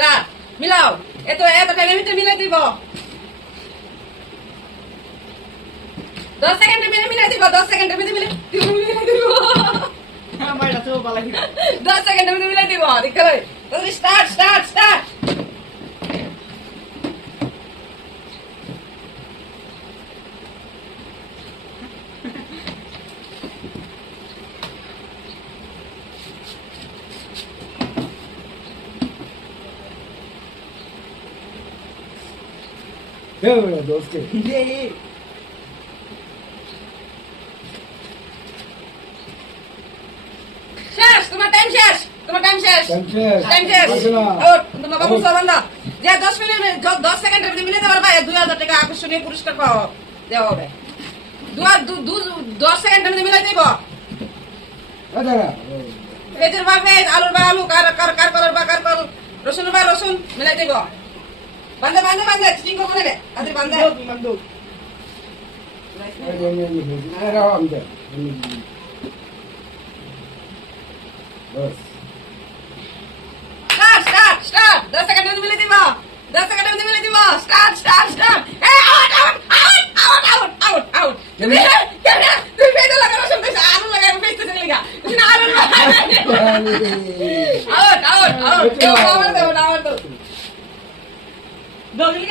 Start মিলাও। এত এত টাইমের ভিতরে মিলাই দিব। দশ সেকেন্ডের ভিতরে মিলাই দিব দশ সেকেন্ডের ভিতরে মিলাই দিব কি দশ সেকেন্ডের ভিতরে মিলাই দিব দেখতে স্টার্ট স্টার্ট স্টার্ট দোস্ত শেষ তোমার টাইম শেষ তোমার টাইম শেষ। টাইম শেষ। তোমার বাবু সবান্দা যে দশ মিনিট দশ সেকেন্ডের ভিতরে মিলে দেওয়ার ভাই দুই হাজার টাকা আকর্ষণীয় পুরস্কার পাওয়া দেওয়া হবে। দশ সেকেন্ডের ভিতরে মিলাই দিব। পেঁয়াজের বা পেঁয়াজ আলুর বা আলু কার কার কার কলার বা কার কল রসুনের বা রসুন মিলাই দিব। bandar bandar bandar cincin kamu mana deh adri bandar mandok Stop, stop, stop.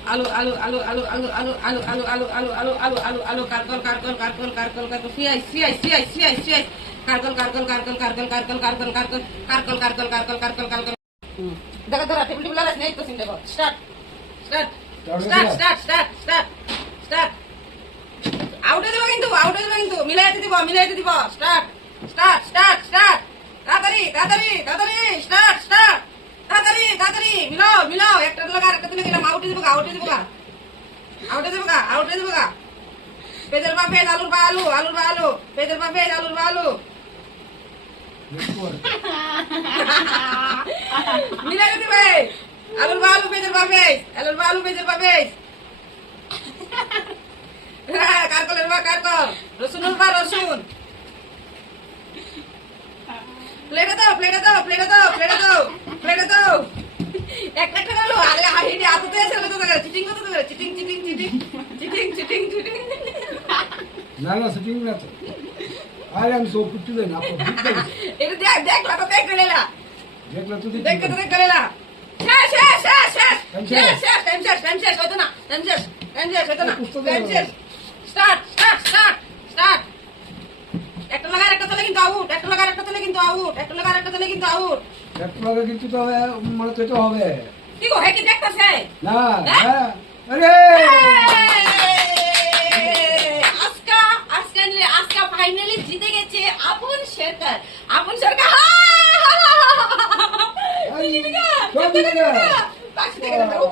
face face face face face face face face face face face আলু আলু আলু আলু আলু আলু আলু আলু আলু আলু আলু আলু আলু আলু আলু আলু আলু আলু আলু আলু আলু আলু আলু কারকল কারকল কারকল কারকল কারকল ফিয়াই ফিয়াই ফিয়াই ফিয়াই ফিয়াই কারকল কারকল কারকল কারকল কারকল কারকল কারকল কারকল কারকল কারকল কারকল কারকল দেখো ধরো টেবিল টেবিল আর নেই তো সিন দেখো start start start start start start start আউটে দেবো কিন্তু আউটে দেবো কিন্তু মিলাইতে দিব মিলাইতে দিব স্টার্ট স্টার্ট স্টার্ট স্টার্ট আউটে দেবো গা আউটে দেবো গা পেঁয়াজের পা পেঁয়াজ আলুর পা আলু আলুর পা আলু পেঁয়াজের পা পেঁয়াজ আলুর পা আলু মিলা গেছি ভাই আলুর পা আলু পেঁয়াজের পা পেঁয়াজ আলুর পা আলু পেঁয়াজের পা পেঁয়াজ কারকলের পা কারকল রসুনের পা রসুন প্লেটে দাও প্লেটে দাও প্লেটে দাও প্লেটে দাও প্লেটে দাও একটা না না শুটিং আরে আমি সব কুটতে দেন আপনি এটা দেখ দেখ লাগা দেখ গেলেলা দেখলে তো দেখ দেখ গেলেলা শেষ শেষ শেষ শেষ। শেষ শেষ। টাইম শেষ টাইম শেষ? হতো না টাইম শেষ? টাইম শেষ? হতো না টাইম শেষ? Start start start start. একটা লাগার একটা তলে কিন্তু আউট একটা লাগার একটা তলে কিন্তু আউট একটা লাগার একটা তলে কিন্তু আউট। একটু আগে কিন্তু তো হবে, মানে তো হবে। কি গো হে কি দেখতাছে? না হ্যাঁ? আরে! পাশে থেকে হ্যাঁ, দাও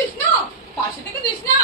দিস না পাশে থেকে দিস না।